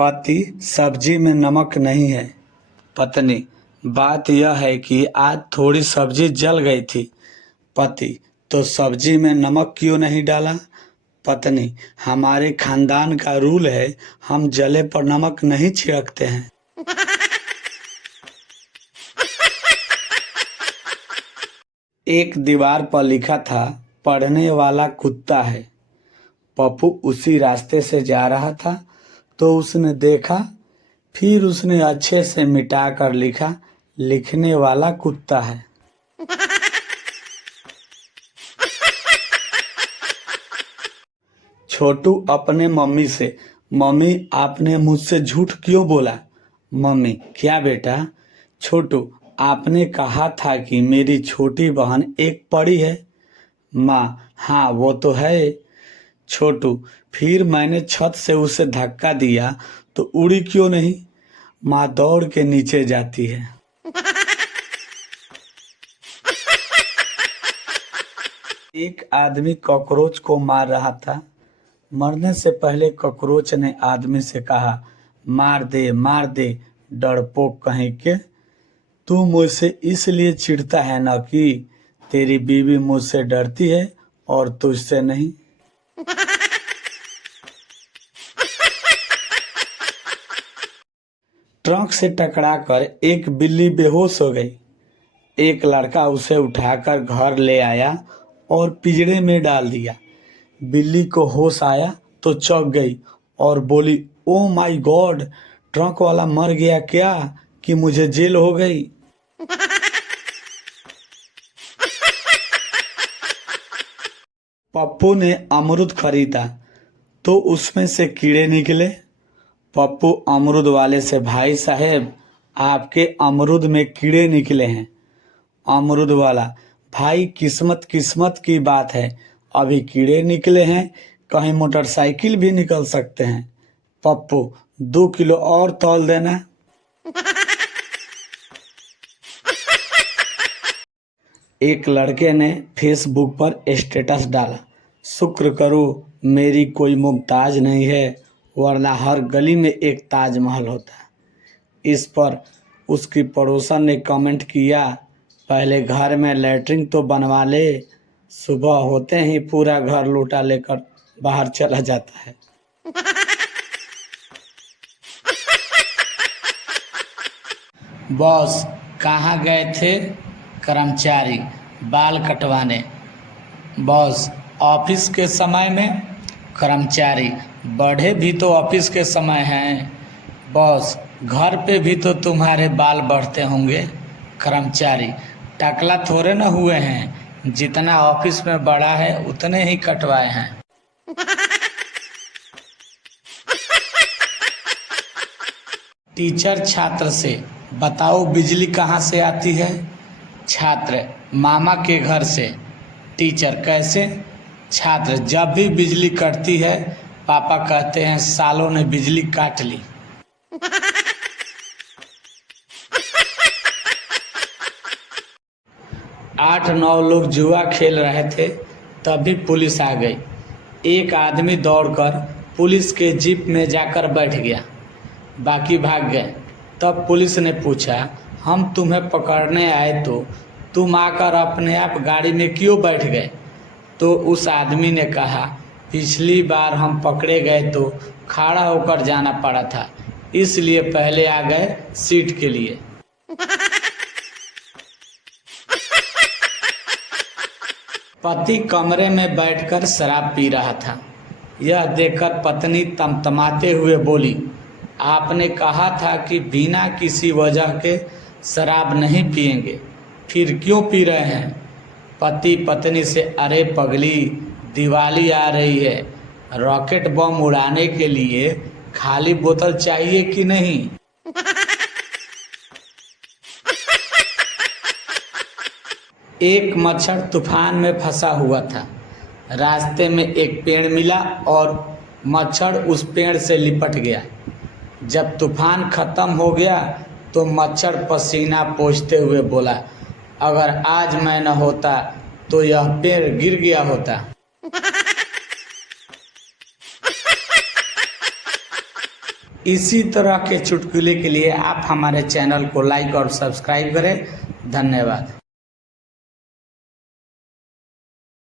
पति, सब्जी में नमक नहीं है। पत्नी, बात यह है कि आज थोड़ी सब्जी जल गई थी। पति, तो सब्जी में नमक क्यों नहीं डाला? पत्नी, हमारे खानदान का रूल है, हम जले पर नमक नहीं छिड़कते हैं। एक दीवार पर लिखा था, पढ़ने वाला कुत्ता है। पप्पू उसी रास्ते से जा रहा था तो उसने देखा, फिर उसने अच्छे से मिटाकर लिखा, लिखने वाला कुत्ता है। छोटू अपने मम्मी से, मम्मी आपने मुझसे झूठ क्यों बोला? मम्मी, क्या बेटा? छोटू, आपने कहा था कि मेरी छोटी बहन एक परी है। माँ, हाँ वो तो है। छोटू, फिर मैंने छत से उसे धक्का दिया तो उड़ी क्यों नहीं? माँ दौड़ के नीचे जाती है। एक आदमी कॉकरोच को मार रहा था। मरने से पहले कॉकरोच ने आदमी से कहा, मार दे डरपोक कहीं के। तू मुझसे इसलिए चिढ़ता है ना कि तेरी बीवी मुझसे डरती है और तुझसे नहीं। ट्रक से टकराकर एक बिल्ली बेहोश हो गई। एक लड़का उसे उठाकर घर ले आया और पिंजरे में डाल दिया। बिल्ली को होश आया तो चौंक गई और बोली, ओ माय गॉड, ट्रक वाला मर गया क्या कि मुझे जेल हो गई? पप्पू ने अमरूद खरीदा तो उसमें से कीड़े निकले। पप्पू अमरूद वाले से, भाई साहब आपके अमरूद में कीड़े निकले हैं। अमरूद वाला, भाई किस्मत किस्मत की बात है, अभी कीड़े निकले हैं, कहीं मोटरसाइकिल भी निकल सकते हैं। पप्पू, 2 किलो और तौल देना। एक लड़के ने फेसबुक पर स्टेटस डाला, शुक्र करो मेरी कोई मुमताज नहीं है, वरना हर गली में एक ताजमहल होता। इस पर उसकी पड़ोसन ने कमेंट किया, पहले घर में लैट्रिन तो बनवा ले, सुबह होते ही पूरा घर लूटा लेकर बाहर चला जाता है। बॉस, कहाँ गए थे? कर्मचारी, बाल कटवाने। बॉस, ऑफिस के समय में? कर्मचारी, बढ़े भी तो ऑफिस के समय हैं। बॉस, घर पे भी तो तुम्हारे बाल बढ़ते होंगे। कर्मचारी, टकला थोड़े न हुए हैं, जितना ऑफिस में बढ़ा है उतने ही कटवाए हैं। टीचर छात्र से, बताओ बिजली कहाँ से आती है? छात्र, मामा के घर से। टीचर, कैसे? छात्र, जब भी बिजली कटती है पापा कहते हैं सालों ने बिजली काट ली। 8-9 लोग जुआ खेल रहे थे, तभी पुलिस आ गई। एक आदमी दौड़कर पुलिस के जीप में जाकर बैठ गया, बाकी भाग गए। तब पुलिस ने पूछा, हम तुम्हें पकड़ने आए तो तुम आकर अपने आप गाड़ी में क्यों बैठ गए? तो उस आदमी ने कहा, पिछली बार हम पकड़े गए तो खड़ा होकर जाना पड़ा था, इसलिए पहले आ गए सीट के लिए। पति कमरे में बैठकर शराब पी रहा था। यह देखकर पत्नी तमतमाते हुए बोली, आपने कहा था कि बिना किसी वजह के शराब नहीं पिएंगे, फिर क्यों पी रहे हैं? पति पत्नी से, अरे पगली, दिवाली आ रही है, रॉकेट बम उड़ाने के लिए खाली बोतल चाहिए कि नहीं? एक मच्छर तूफान में फंसा हुआ था। रास्ते में एक पेड़ मिला और मच्छर उस पेड़ से लिपट गया। जब तूफान खत्म हो गया तो मच्छर पसीना पोंछते हुए बोला, अगर आज मैं न होता तो यह पेड़ गिर गया होता। . इसी तरह के चुटकुले के लिए आप हमारे चैनल को लाइक और सब्सक्राइब करें। धन्यवाद।